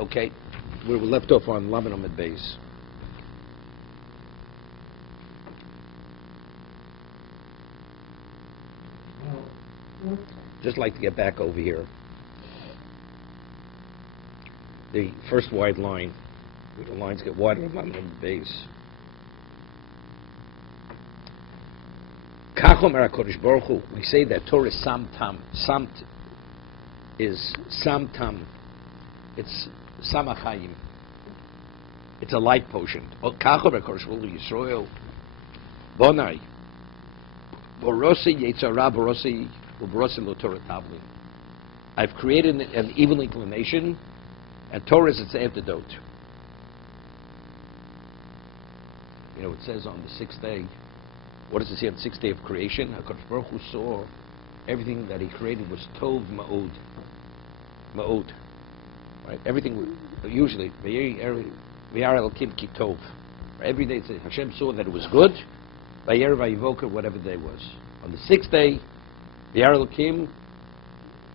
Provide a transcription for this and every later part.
Okay, we were left off on Lamed Amud Beis. Just like to get back over here. The first wide line, where the lines get wider on Lamed Amud Beis. Kachomer HaKadosh Baruch Hu, we say that Torah is samtam. Samt is samtam. It's samachayim. It's a life potion. Kachomer HaKadosh Baruch Hu Yisrael Bonai Borosi Yetzara Borosi Ubrosi Lo Torah Tavlin. I've created an evil inclination, and Torah is its antidote. You know, it says on the sixth day. What does it say on the sixth day of creation? HaKadosh Baruch Hu saw everything that He created was Tov Ma'od. Ma'od. Right? Everything, usually, V'yar Elokim Ki Tov. Every day it says, Hashem saw that it was good, V'yer V'yivoker, whatever the day was. On the sixth day, V'yar Elokim,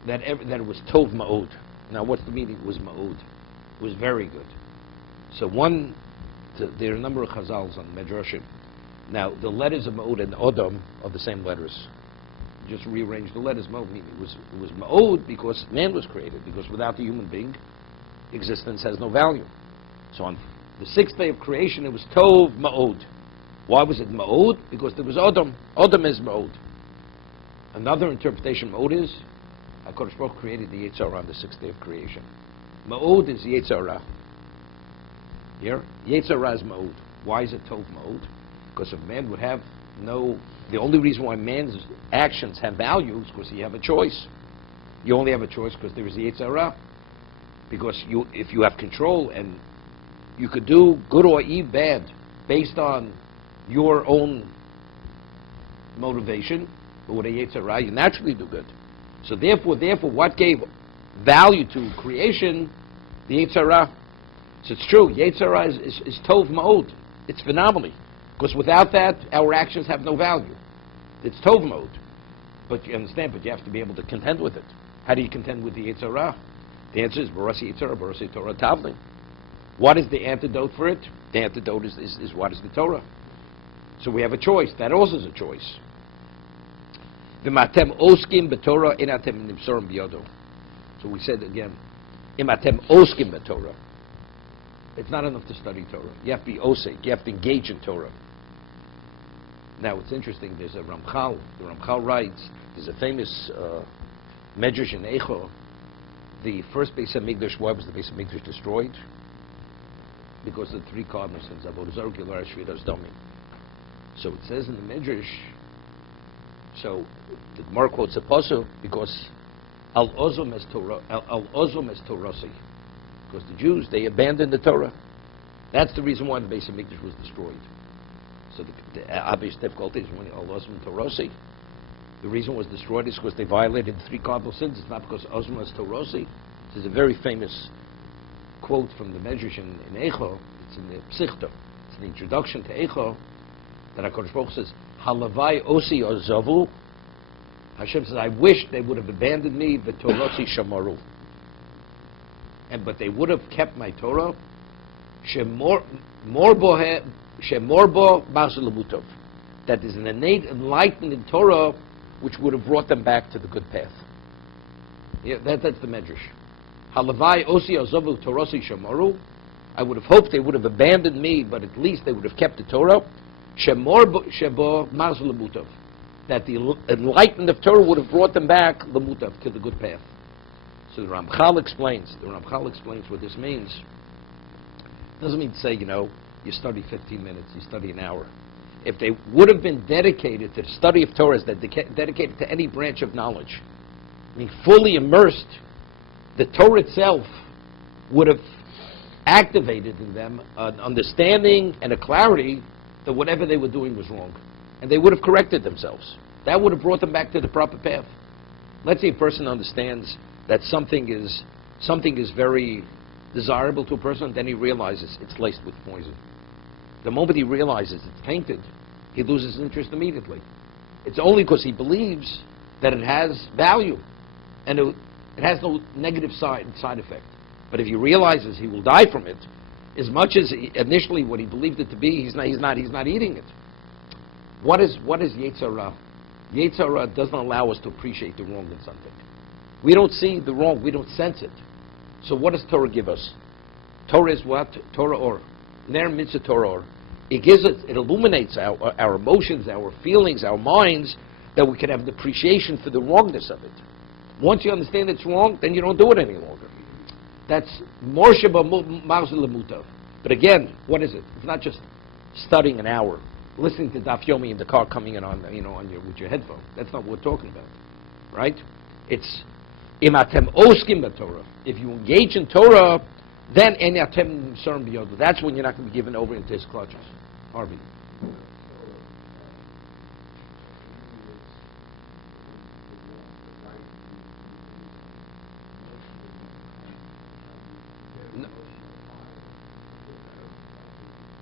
that it was Tov Ma'od. Now, what's the meaning? It was Ma'od. It was very good. So there are a number of chazals on Medrashim. Now, the letters of Ma'od and Odom are the same letters. Just rearrange the letters. Ma'od, meaning it was Ma'od because man was created, because without the human being, existence has no value. So on the sixth day of creation, it was Tov Ma'od. Why was it Ma'od? Because there was Odom. Odom is Ma'od. Another interpretation of Ma'od is, HaKadosh Baruch Hu created the Yetzirah on the sixth day of creation. Ma'od is Yetzirah. Here, Yetzirah is Ma'od. Why is it Tov Ma'od? Because if man would have the only reason why man's actions have value is because you have a choice. You only have a choice because there is the Yetzirah. Because if you have control and you could do good or bad based on your own motivation, but with a Yetzirah, you naturally do good. So therefore, what gave value to creation? The Yetzirah. So it's true, Yetzirah is Tov Ma'od. It's phenomenally. Because without that, our actions have no value. It's Tov Ma'od. But you understand, but you have to be able to contend with it. How do you contend with the Yetzirah? The answer is Barasi Yetzirah, Barasi Torah Tavlin. What is the antidote for it? The antidote is what is the Torah? So we have a choice. That also is a choice. V'matem oskim b'Torah inatem nimsorim b'yodo. So we said again, imatem oskim b'Torah. It's not enough to study Torah. You have to be osik. You have to engage in Torah. Now, it's interesting. There's a Ramchal. The Ramchal writes, there's a famous Medrash in Eicho. The first Beis HaMikdash, why was the Beis HaMikdash destroyed? Because of the three cardinal sins, Avodah Zarah, Gilar, Shviras, Domi. So it says in the Medrash, so the Gemara quotes a pasuk because Al-Ozom es Torasi. Because the Jews, they abandoned the Torah. That's the reason why the Beis HaMikdash was destroyed. So the obvious difficulty is when Al-Ozom Torasi. The reason it was destroyed is because they violated the three cardinal sins. It's not because Ozom es Torasi. This is a very famous quote from the Medrash in Eicho. It's in the Psichta. It's in the introduction to Eicho that HaKadosh Baruch Hu says, Halavai osi ozavu. Hashem says, I wish they would have abandoned me, but Torasi shamaru. But they would have kept my Torah. That is an innate enlightenment in Torah which would have brought them back to the good path. Yeah, that's the Medrash. Halavai osi azavu torasi shamaru. I would have hoped they would have abandoned me, but at least they would have kept the Torah. That the enlightenment of Torah would have brought them back lemutav, to the good path. So the Ramchal explains what this means. It doesn't mean to say, you study 15 minutes, you study an hour. If they would have been dedicated to the study of Torah, dedicated to any branch of knowledge, fully immersed, the Torah itself would have activated in them an understanding and a clarity that whatever they were doing was wrong. And they would have corrected themselves. That would have brought them back to the proper path. Let's say a person understands that something is very desirable to a person, then he realizes it's laced with poison. The moment he realizes it's tainted, he loses interest immediately. It's only because he believes that it has value and it has no negative side effect. But if he realizes he will die from it, as much as initially what he believed it to be, he's not eating it. What is Yetzer Hara? Yetzer Hara doesn't allow us to appreciate the wrong in something. We don't see the wrong, we don't sense it. So what does Torah give us? Torah is what? Torah or. Ner mitzvah Torah or. It gives us, it illuminates our emotions, our feelings, our minds, that we can have an appreciation for the wrongness of it. Once you understand it's wrong, then you don't do it any longer. That's Morshe B'Mazul Lemutav. But again, what is it? It's not just studying an hour, listening to Daf Yomi in the car, coming in on with your headphone. That's not what we're talking about, right? It's Im Atem Oskim B'Torah. If you engage in Torah, then En Atem Serm B'Yodah. That's when you're not going to be given over into his clutches. Harvey.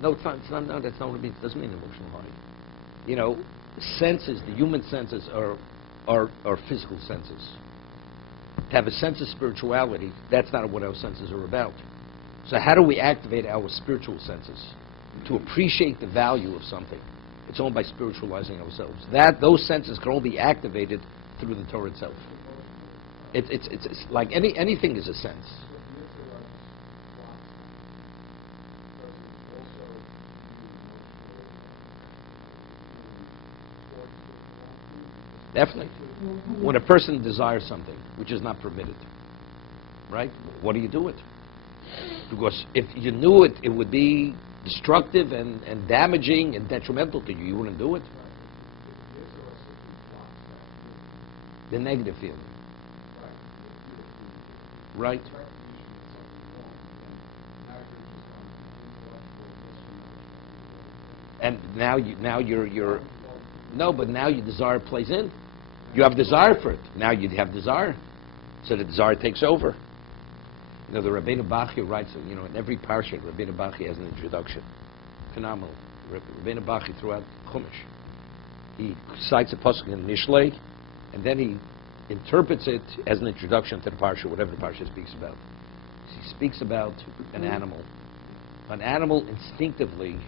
No, it's not. No, that's not what it means. It doesn't mean emotional high. Senses, the human senses are physical senses. To have a sense of spirituality, that's not what our senses are about. So how do we activate our spiritual senses? To appreciate the value of something. It's only by spiritualizing ourselves. Those senses can only be activated through the Torah itself. It's like anything is a sense. Definitely. When a person desires something which is not permitted, right? What do you do with it? Because if you knew it, it would be destructive and damaging and detrimental to you. You wouldn't do it. The negative feeling. Right. And now you're no, but now your desire plays in. You have desire for it. Now you have desire. So the desire takes over. The Rabbeinu Bachya writes, in every parsha, Rabbeinu Bachya has an introduction. Phenomenal. Rabbeinu Bachya throughout Chumash. He cites a pasuk in Mishlei, and then he interprets it as an introduction to the parsha, whatever the parsha speaks about. He speaks about an animal. An animal instinctively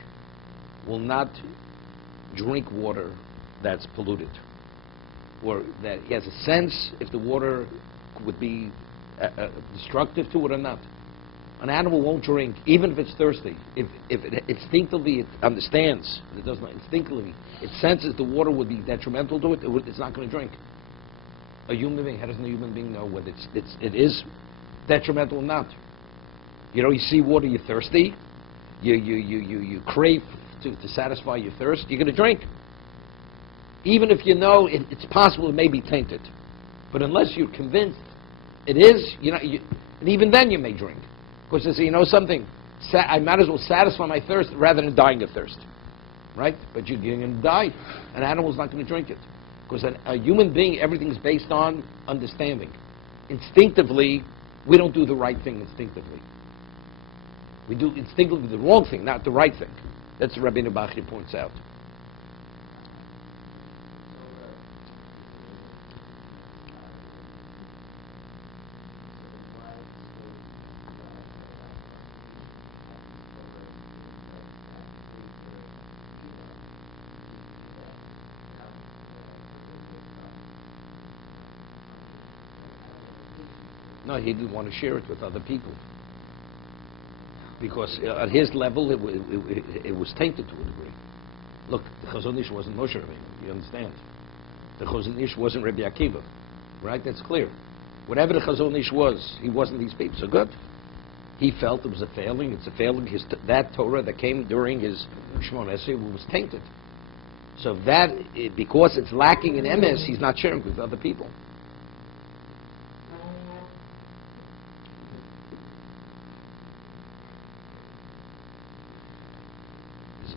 will not drink water that's polluted, or that he has a sense if the water would be destructive to it or not. An animal won't drink, even if it's thirsty. If it instinctively it understands, it does not instinctively, it senses the water would be detrimental to it, it's not going to drink. A human being, how does a human being know whether it is detrimental or not? You see water, you're thirsty, you crave to satisfy your thirst, you're going to drink. Even if you know it's possible it may be tainted. But unless you're convinced it is, and even then you may drink. Because something, I might as well satisfy my thirst rather than dying of thirst. Right? But you're going to die. An animal's not going to drink it. Because a human being, everything's based on understanding. Instinctively, we don't do the right thing instinctively. We do instinctively the wrong thing, not the right thing. That's what Rabbeinu Bachya points out. No, he didn't want to share it with other people. Because at his level, it was tainted to a degree. Look, the Chazon Ish wasn't Moshe Rabbeinu, you understand? The Chazon Ish wasn't Rabbi Akiva, right? That's clear. Whatever the Chazon Ish was, he wasn't these people. So good. He felt it was a failing. It's a failing. That Torah that came during his Shemini was tainted. So because it's lacking in emes, he's not sharing with other people.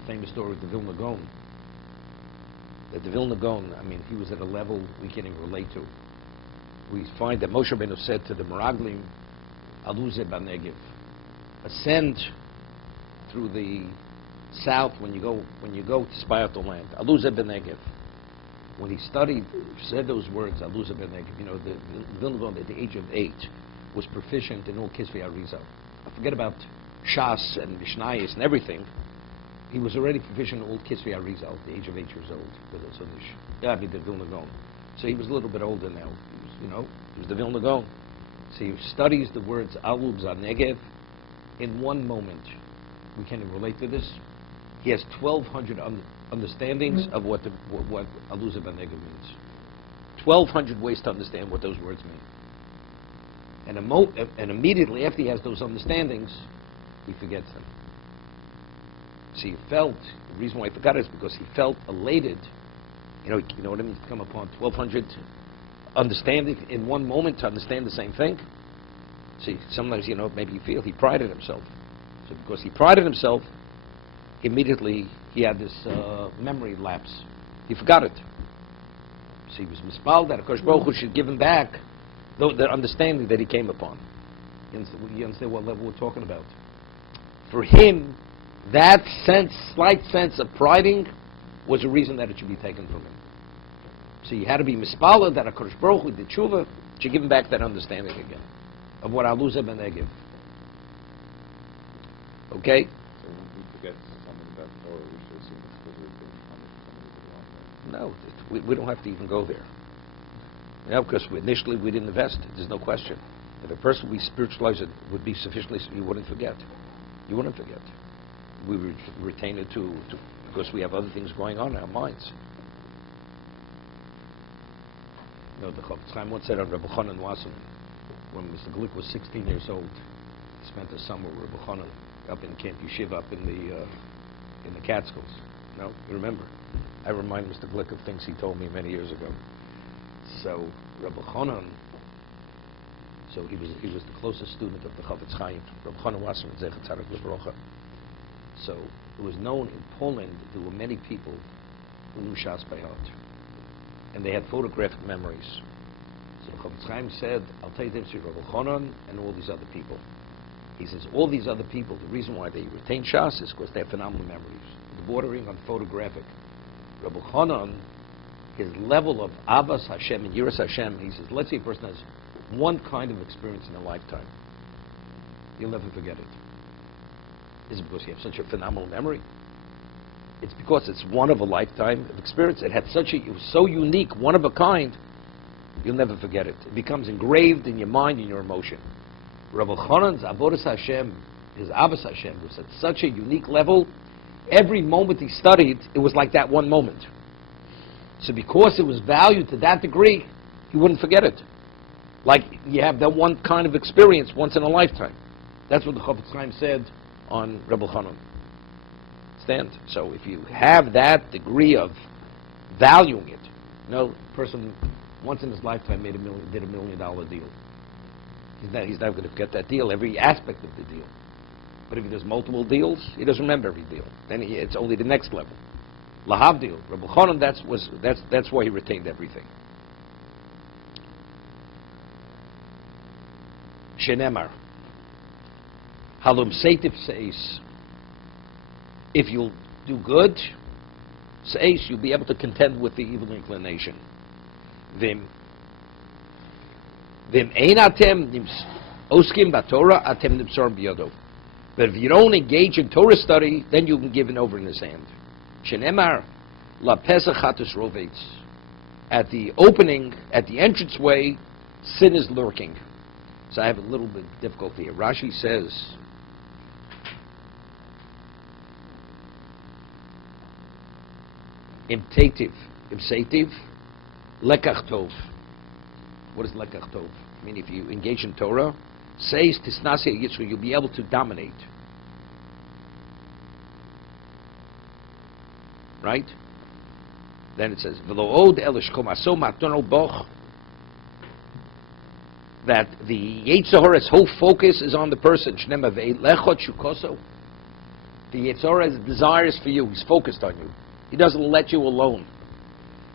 Famous story with the Vilna Gaon. That the Vilna Gaon, he was at a level we can't even relate to. We find that Moshe Rabbeinu said to the Meraglim, Aluze Banegev, ascend through the south when you go to spy out the land. Aluze Banegev. When he said those words, Aluze Banegev, the Vilna Gaon at the age of 8 was proficient in all Kisvei Arizal. Forget about Shas and Mishnayos and everything. He was already proficient in all Kisvei Arizal at the age of 8 years old. The Vilna Gaon. So he was a little bit older now. He was the Vilna Gaon. So he studies the words Alub Zanegev in one moment. We can't even relate to this. He has 1,200 understandings of what Aluz Zanegev means. 1,200 ways to understand what those words mean. And immediately after he has those understandings, he forgets them. So the reason why he forgot it is because he felt elated. You know what it means to come upon 1,200 understanding in one moment to understand the same thing? See, sometimes, maybe you feel he prided himself. So because he prided himself, immediately he had this memory lapse. He forgot it. So he was mispal that HaKadosh Baruch Hu should give him back the understanding that he came upon. You understand what level we're talking about? For him, that slight sense of priding was a reason that it should be taken from him. So you had to be mispala that HaKadosh Baruch Hu did tshuva to give him back that understanding again of what Aluz Zanegev. Okay? So when we forget something about Torah, we should assume it's because we're being No, we don't have to even go there. Because initially we didn't invest. There's no question. If a person we spiritualize it would be sufficiently, you wouldn't forget. You wouldn't forget. We would retain it because we have other things going on in our minds. The Chofetz Chaim once said on Rabbi Chanan Wasserman, when Mr. Glick was 16 years old, he spent the summer with Rabbi Chanan up in Camp Yeshiva up in the Catskills. You remember? I remind Mr. Glick of things he told me many years ago. So Rabbi Chanan, he was the closest student of the Chofetz Chaim, Rabbi Chanan Wasserman Zecher Tzaddik Livrocha. So it was known in Poland there were many people who knew Shas by heart, and they had photographic memories. So Chofetz Chaim said, "I'll tell you the difference between Rabbi Chanan and all these other people." He says, all these other people, the reason why they retain Shas is because they have phenomenal memories, bordering on photographic. Rabbi Chanan, his level of Abbas Hashem and Yiras Hashem, he says, let's say a person has one kind of experience in a lifetime. You'll never forget it. Is it because you have such a phenomenal memory? It's because it's one of a lifetime of experience. It was so unique, one of a kind, you'll never forget it. It becomes engraved in your mind and your emotion. Rabbi Chanan's Avodas Hashem, his Abbas Hashem, was at such a unique level. Every moment he studied, it was like that one moment. So because it was valued to that degree, he wouldn't forget it. Like you have that one kind of experience once in a lifetime. That's what the Chofetz Chaim said on Rabbi Chanan. Stand. So if you have that degree of valuing it, a person once in his lifetime did $1 million deal. He's not going to forget that deal, every aspect of the deal. But if he does multiple deals, he doesn't remember every deal. Then it's only the next level. Lahavdil, Rabbi Chanan, that's why he retained everything. Shenemar, Halum Seitif Seis. If you'll do good, Seis, you'll be able to contend with the evil inclination. Vim ein atem oskim b'Torah atem nimsor b'yodo. But if you don't engage in Torah study, then you can give it over in his hand. Shenemar la pesach chatus rovetz. At the opening, at the entranceway, sin is lurking. So I have a little bit of difficulty here. Rashi says, im seitiv, lekach tov. What is lekach tov? I mean, if you engage in Torah, says tisnasi yitzru, you'll be able to dominate. Right? Then it says, v'lo od elish komaso matono boch, that the Yetzer Hara's whole focus is on the person. Shnema ve'lechot shukoso. The Yetzer Hara's desires for you. He's focused on you. He doesn't let you alone.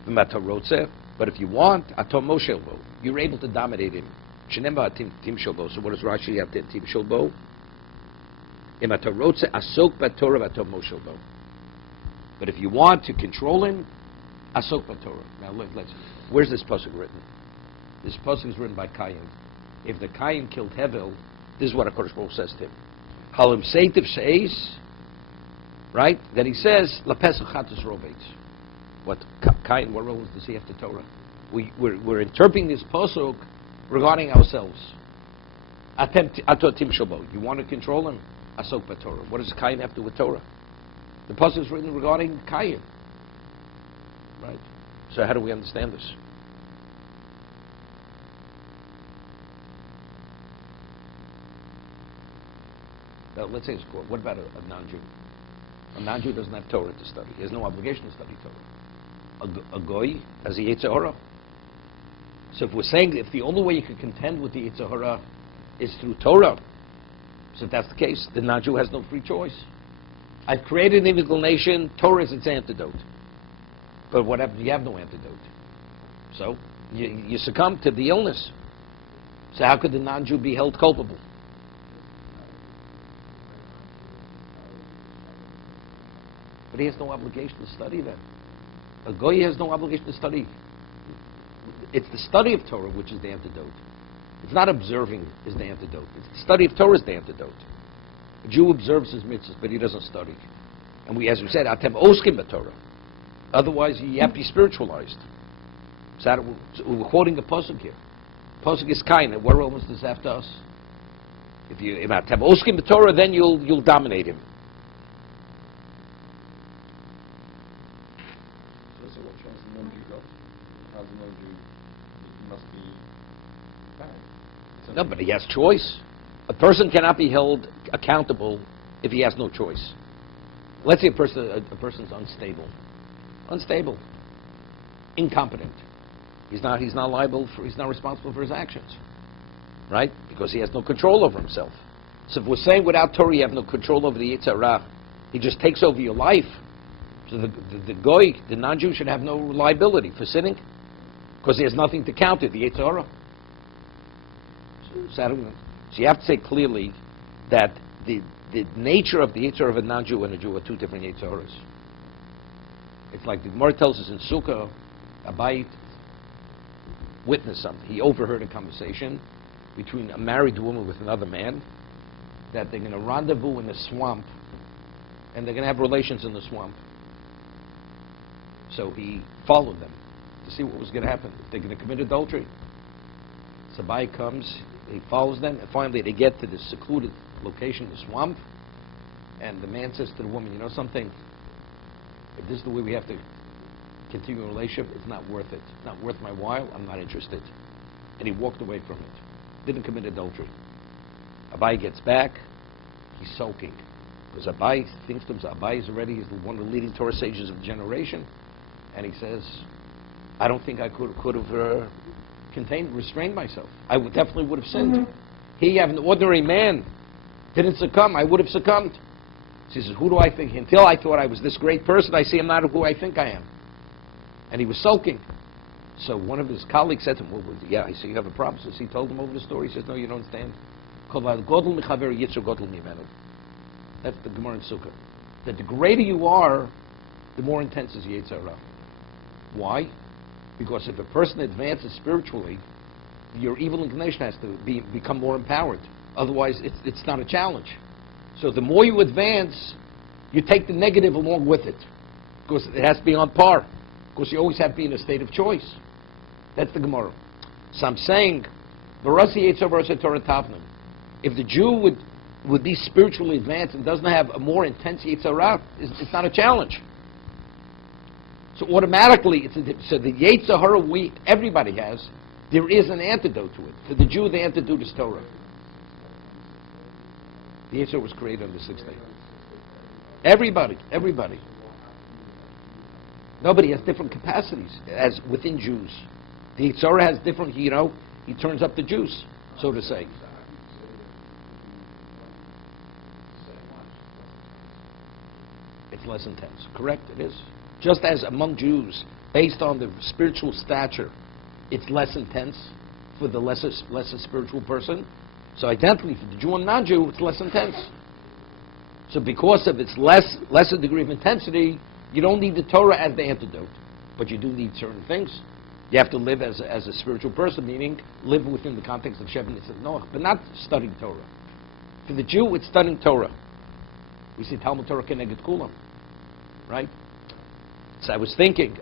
But if you want, atom moshelbo, you're able to dominate him. Shnema tim shelbo. So what does Rashi have? Tim shelbo. Imatarotze asok batorah atom moshelbo. But if you want to control him, asok batorah. Now let's. Where's this pasuk written? This pasuk is written by Cain. if the Cain killed Hevel, this is what HaKadosh Baruch Hu says to him. Halim Seitiv Sheis, right? Then he says, Lapesach Chatas Robeitz. What Cain, what role does he have to Torah? We're interpreting this pasuk regarding ourselves. Atotim Shabo. You want to control him? Asok Torah. What does Cain have to do with Torah? The pasuk is written regarding Cain. Right? So how do we understand this? Now, let's say it's called. What about a non-Jew? A non-Jew doesn't have Torah to study. He has no obligation to study Torah. A goy has a Yetzer Hara. So if we're saying if the only way you can contend with the Yetzer Hara is through Torah, so if that's the case, the non-Jew has no free choice. I've created an illegal nation. Torah is its antidote. But what happens? You have no antidote. So you succumb to the illness. So how could the non-Jew be held culpable? But he has no obligation to study that. A goy has no obligation to study. It's the study of Torah which is the antidote. It's not observing is the antidote. It's the study of Torah is the antidote. A Jew observes his mitzvahs, but he doesn't study. And we, as we said, atem oskim b'Torah. Otherwise, you have to be spiritualized. So we're quoting the pasuk here. Pasuk is kind. What role does this have to us? If atem oskim b'Torah, then you'll dominate him. So what chance the non-Jew got? How's the non-Jew? He must be bad. No, but he has choice. A person cannot be held accountable if he has no choice. Let's say a person's unstable, incompetent. He's not liable for. He's not responsible for his actions, right? Because he has no control over himself. So if we're saying without Torah you have no control over the Yetzer Hara, he just takes over your life. So the goy, the non-Jew, should have no liability for sinning because he has nothing to counter the Yetzer Hara. So you have to say clearly that the nature of the Yetzer Hara of a non-Jew and a Jew are two different Yetzer Haras. It's like the Gemara tells us in Sukkah, Abayit witnessed something. He overheard a conversation between a married woman with another man that they're going to rendezvous in the swamp and they're going to have relations in the swamp. So he followed them to see what was going to happen, if they're going to commit adultery. So Abayit comes, he follows them, and finally they get to this secluded location, the swamp, and the man says to the woman, you know something? If this is the way we have to continue a relationship, it's not worth it. It's not worth my while. I'm not interested. And he walked away from it. Didn't commit adultery. Abai gets back. He's sulking. Because Abai thinks to himself, Abai is already, he's one of the leading Torah sages of the generation. And he says, I don't think I could have restrained myself. I definitely would have sinned. He, an ordinary man, didn't succumb. I would have succumbed. So he says, who do I think? Until I thought I was this great person, I see I'm not who I think I am. And he was sulking. So one of his colleagues said to him, well, yeah, I see you have a problem. So he told him over the story. He says, no, you don't understand. That's the Gemara in Sukkah. That the greater you are, the more intense is Yetzer Hara. Why? Because if a person advances spiritually, your evil inclination has to become more empowered. Otherwise, it's not a challenge. So the more you advance, you take the negative along with it. Because it has to be on par. Because you always have to be in a state of choice. That's the Gemara. So I'm saying, if the Jew would be spiritually advanced and doesn't have a more intense Yetzer Hara, it's not a challenge. So automatically, so the Yetzer Hara everybody has, there is an antidote to it. For the Jew, the antidote is Torah. The Yetzer Hara was created on the sixth day. Everybody. Nobody has different capacities as within Jews. The Yetzer Hara has different, he turns up the juice, so to say. It's less intense. Correct, it is. Just as among Jews, based on the spiritual stature, it's less intense for the lesser spiritual person. So identically, for the Jew and non-Jew, it's less intense. So because of its lesser degree of intensity, you don't need the Torah as the antidote, but you do need certain things. You have to live as a spiritual person, meaning live within the context of Shemini Noach, but not studying Torah. For the Jew, it's studying Torah. We see Talmud Torah Keneged Kulam, right? So I was thinking.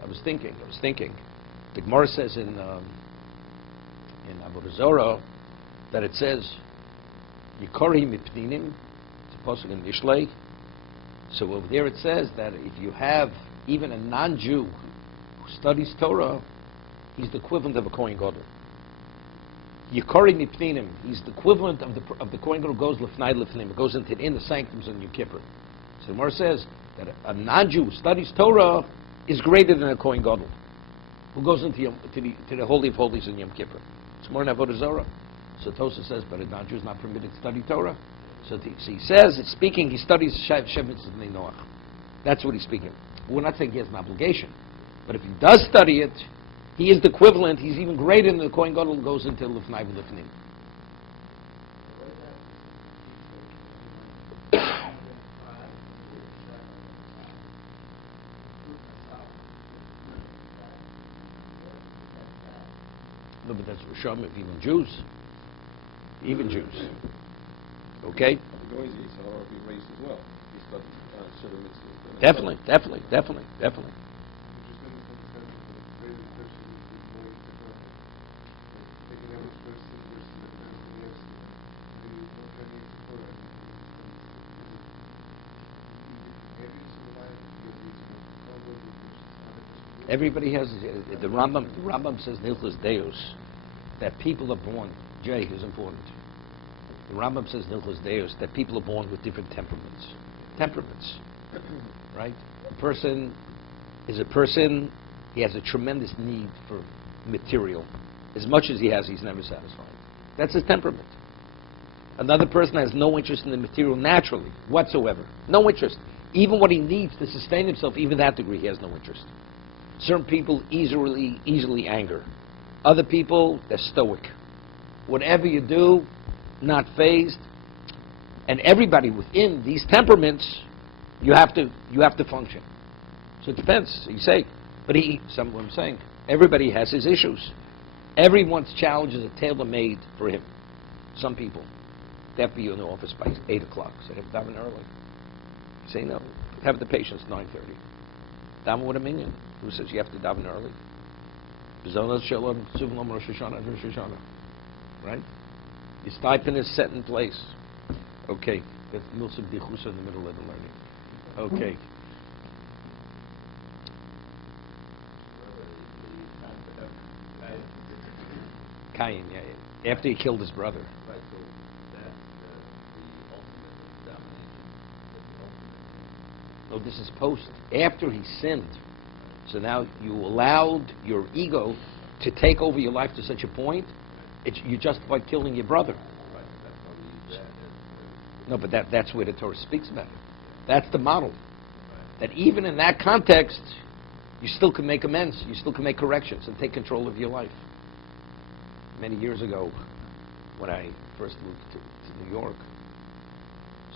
The Gemara says in Avodah Zarah that it says Yikori Mipninim. It's a pasuk in Mishlei. So over there it says that if you have even a non-Jew who studies Torah, he's the equivalent of a Kohen Gadol. Yikori Mipninim. He's the equivalent of the Kohen Gadol goes lefnai lefnim. It goes into the inner sanctums on Yom Kippur. So the Gemara says that a non-Jew who studies Torah is greater than a Kohen Gadol who goes into the Holy of Holies in Yom Kippur. It's more than Avodah Zarah. So Tosa says, but a non-Jew is not permitted to study Torah. So he says, it's speaking, he studies Shemini Noach. That's what he's speaking. We're not saying he has an obligation. But if he does study it, he is the equivalent, he's even greater than the Kohen Gadol who goes into Lifnai V'Lifnim. No, but that's Risham of even Jews. Even Jews. Okay? The Goyes are being raised as well. He studied Shemini Mitzvah. Definitely. Everybody has the Rambam. The Rambam says Nilchos Deus that people are born. Jay is important. The Rambam says Nilchos Deus that people are born with different temperaments. Right? A person is a person. He has a tremendous need for material. As much as he has, he's never satisfied. That's his temperament. Another person has no interest in the material naturally, whatsoever. No interest. Even what he needs to sustain himself, even that degree, he has no interest. Certain people easily anger. Other people, they're stoic. Whatever you do, not fazed. And everybody within these temperaments, you have to function. So it depends. You say, but what I'm saying, everybody has his issues. Everyone's challenges are tailor-made for him. Some people, they have to be in the office by 8 o'clock, so they have to daven early. You say, no, have the patience, 9:30. Daven with a minion. Who says you have to daven early? Right? Your stipend is set in place. Okay. That's Milsa B'Chusa in the middle of the learning. Okay. Cain, yeah. After he killed his brother. Right, so that's the ultimate domination. No, this is post. After he sinned. So now you allowed your ego to take over your life to such a point, you justified killing your brother. Right, that's why we use that. No, but that's where the Torah speaks about it. That's the model. That even in that context, you still can make amends. You still can make corrections and take control of your life. Many years ago, when I first moved to New York,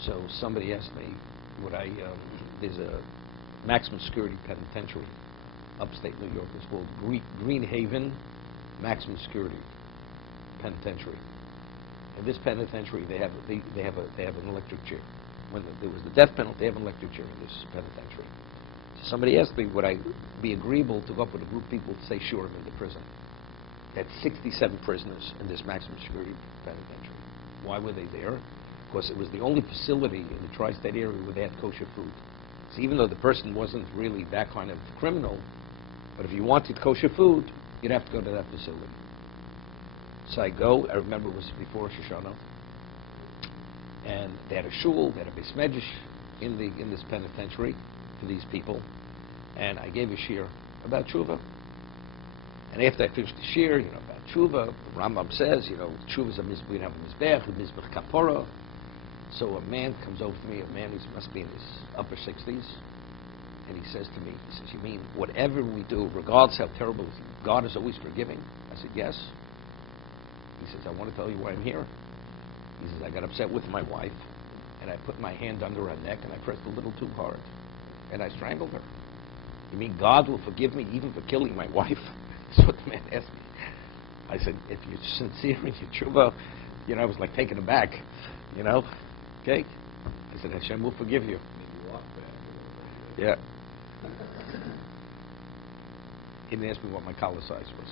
so somebody asked me, there's a maximum security penitentiary upstate New York. It's called Green Haven Maximum Security Penitentiary. In this penitentiary, they have an electric chair. When there was the death penalty, they have an electric chair in this penitentiary. So somebody asked me, would I be agreeable to go up with a group of people to say sure in the prison? They had 67 prisoners in this maximum security penitentiary. Why were they there? Because it was the only facility in the tri-state area where they had kosher food. So even though the person wasn't really that kind of criminal, but if you wanted kosher food, you'd have to go to that facility. So I go. I remember it was before Shoshana, and they had a shul, they had a beis medrash in this penitentiary for these people, and I gave a shir about tshuva. And after I finished the shir, about tshuva, the Rambam says, tshuva is we have a mizbech, kapora. So a man comes over to me, he must be in his upper 60s, and he says to me, you mean whatever we do, regardless how terrible, God is always forgiving? I said, yes. He says, I want to tell you why I'm here. He says, I got upset with my wife, and I put my hand under her neck, and I pressed a little too hard, and I strangled her. You mean God will forgive me even for killing my wife? That's what the man asked me. I said, if you're sincere in your tshuva, I was like taken aback, okay? I said, Hashem will forgive you. Maybe walk back a little bit. Yeah. He didn't ask me what my collar size was.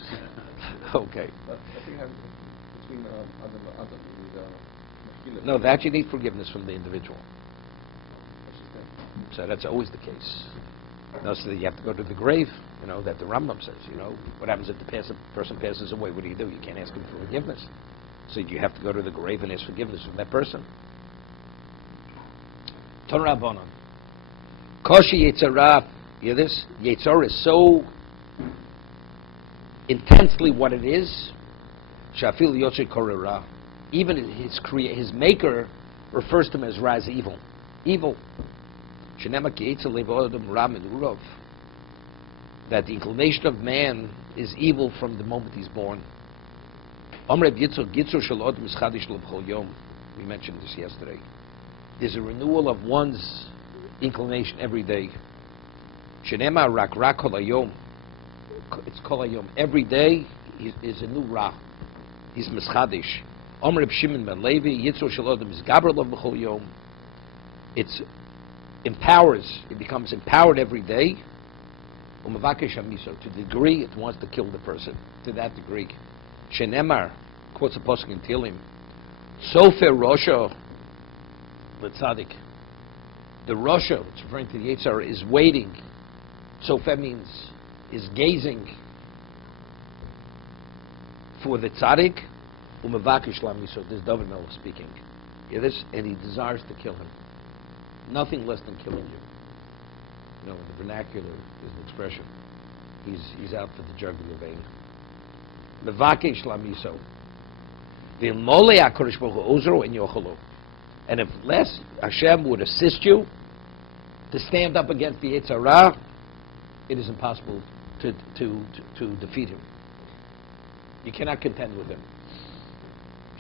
Okay. But I think between Adam and No, that you need forgiveness from the individual. That's just that. So that's always the case. No, so you have to go to the grave, that the Rambam says, What happens if the person passes away? What do? You can't ask him for forgiveness. So you have to go to the grave and ask forgiveness from that person. Ton Rabbanon. Koshi Yetzirah, you hear this? Yetzirah is so intensely what it is. Shafil Yoche Korera. Even his maker refers to him as Ra, as evil. Evil. That the inclination of man is evil from the moment he's born. We mentioned this yesterday. There's a renewal of one's inclination every day. It's kol hayom. Every day is a new ra. He's mischadish. It's empowers. It becomes empowered every day. To the degree it wants to kill the person. To that degree. Shenemar quotes a pasuk in Tehillim. Sofer Rosha L'Tzadik. The Rosha, it's referring to the Yetzirah, is waiting. Sofer means is gazing for the Tzadik. Umevakish Lamiso. This is David Melech speaking. Hear this? And he desires to kill him. Nothing less than killing you. In the vernacular is an expression. He's out for the jugular vein. Mevakesh lamiso. V'ilmolei HaKadosh Baruch Hu ozro en yocholo. And if less Hashem would assist you to stand up against the Yetzirah, it is impossible to defeat him. You cannot contend with him.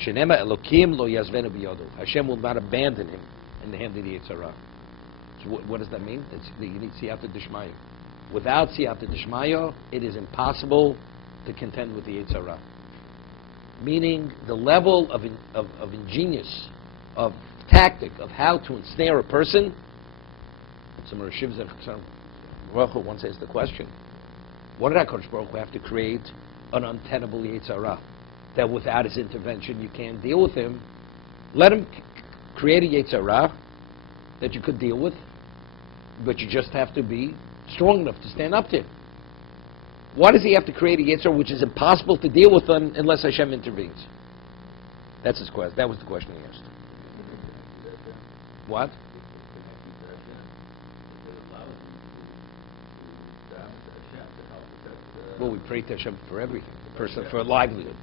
Shenema Elokim lo yazvenu biyodo. Hashem will not abandon him in the hand of the Yetzirah. So what does that mean? You need siyata d'shmaya. Without siyata d'shmaya, it is impossible to contend with the Yetzirah. Meaning the level of ingenious, of tactic, of how to ensnare a person. Some Rishiv Baruch Hu once asked the question, what did HaKadosh Baruch Hu have to create an untenable Yetzirah? That without his intervention you can't deal with him. Let him create a Yetzirah that you could deal with, but you just have to be strong enough to stand up to him. Why does he have to create a Yetzirah which is impossible to deal with unless Hashem intervenes? That's his question. That was the question he asked. What? Well, we pray to Hashem for everything, for a livelihood.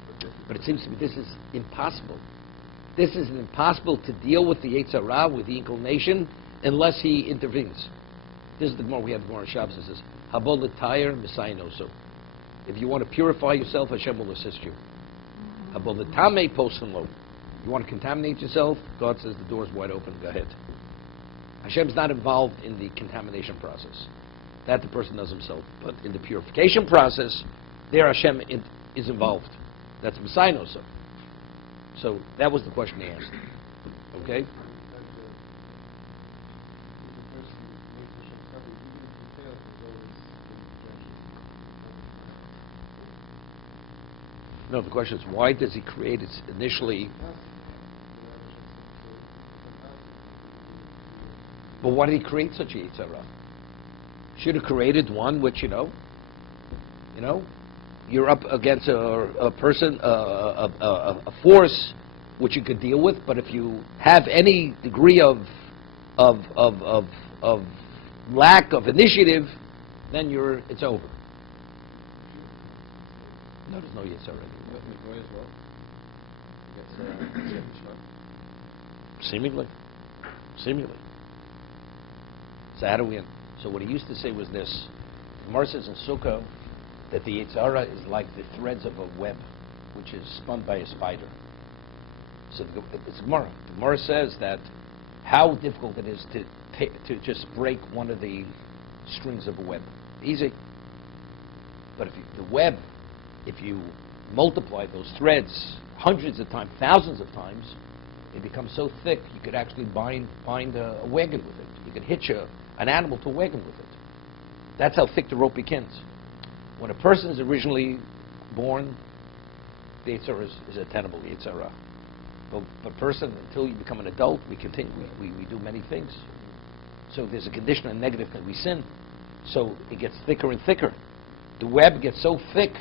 But it seems to me this is impossible. This is impossible to deal with the Yetzirah, with the inclination, unless he intervenes. This is the Gemara we have. The Gemara Shabbos says, "Habol l'tayr misaynoso." If you want to purify yourself, Hashem will assist you. Habol l'tamei posen lo. You want to contaminate yourself? God says the door is wide open. Go ahead. Hashem's not involved in the contamination process. That the person does himself. But in the purification process, there Hashem is involved. That's misaynoso. So that was the question he asked. Okay? No, the question is, why does he create it initially? But why did he create such a Yetzirah? Should have created one which, you're up against a person, a force which you could deal with. But if you have any degree of lack of initiative, then it's over. No, there's no Yetzirah. As well. Seemingly. So how do we? So what he used to say was this: Gemara says in Sukkah that the Yetzirah is like the threads of a web, which is spun by a spider. So it's Gemara. The Gemara says that how difficult it is to just break one of the strings of a web. Easy. But if the web if you multiply those threads hundreds of times, thousands of times, it becomes so thick you could actually bind a wagon with it. You could hitch an animal to a wagon with it. That's how thick the rope begins. When a person is originally born, the Yitzhara is a tenable Yitzhara. But a person, until you become an adult, we continue. We do many things. So there's a condition, a negative, that we sin. So it gets thicker and thicker. The web gets so thick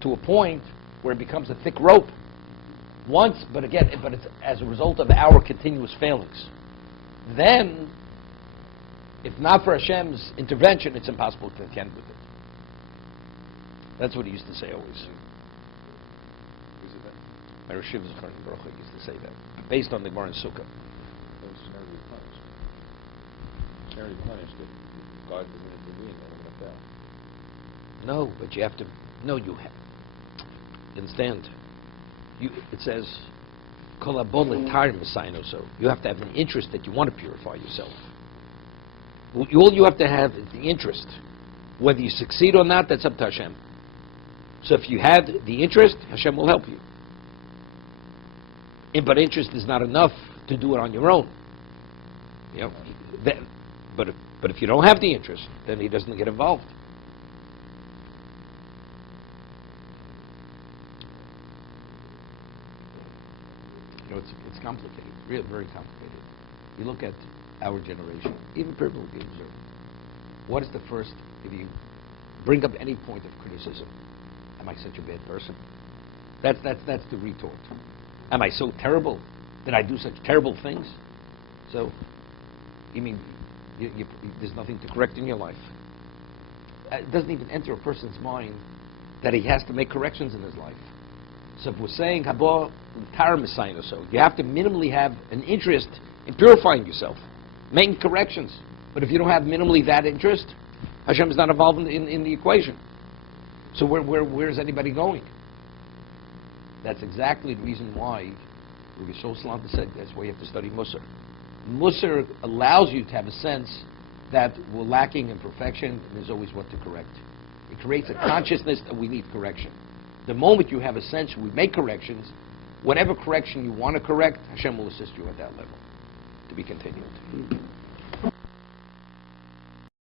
to a point where it becomes a thick rope. But it's as a result of our continuous failings. Then, if not for Hashem's intervention, it's impossible to contend with it. That's what he used to say always. Who said that? My Rosh Yeshiva Zechariah Baruch Hu used to say that, based on the Gemara in Sukkah. Those should never be punished. Never be punished if God doesn't intervene and like that. No, but you have to. No, you have. Understand? It says, "Kol habon l'tar m'sayin oso." You have to have an interest that you want to purify yourself. All you have to have is the interest. Whether you succeed or not, that's up to Hashem. So if you had the interest, Hashem will help you. But interest is not enough to do it on your own. You know, but if you don't have the interest, then he doesn't get involved. You know, it's complicated, really very complicated. You look at our generation, even people who observe. What is the first, if you bring up any point of criticism, am I such a bad person? That's the retort. Am I so terrible? Did I do such terrible things? So, you mean there's nothing to correct in your life? It doesn't even enter a person's mind that he has to make corrections in his life. So if we're saying habo tar m'sayin or so, you have to minimally have an interest in purifying yourself, making corrections. But if you don't have minimally that interest, Hashem is not involved in the equation. So where is anybody going? That's exactly the reason why Rabbi Salam said that's why you have to study Musar. Musar allows you to have a sense that we're lacking in perfection and there's always what to correct. It creates a consciousness that we need correction. The moment you have a sense we make corrections, whatever correction you want to correct, Hashem will assist you at that level. To be continued.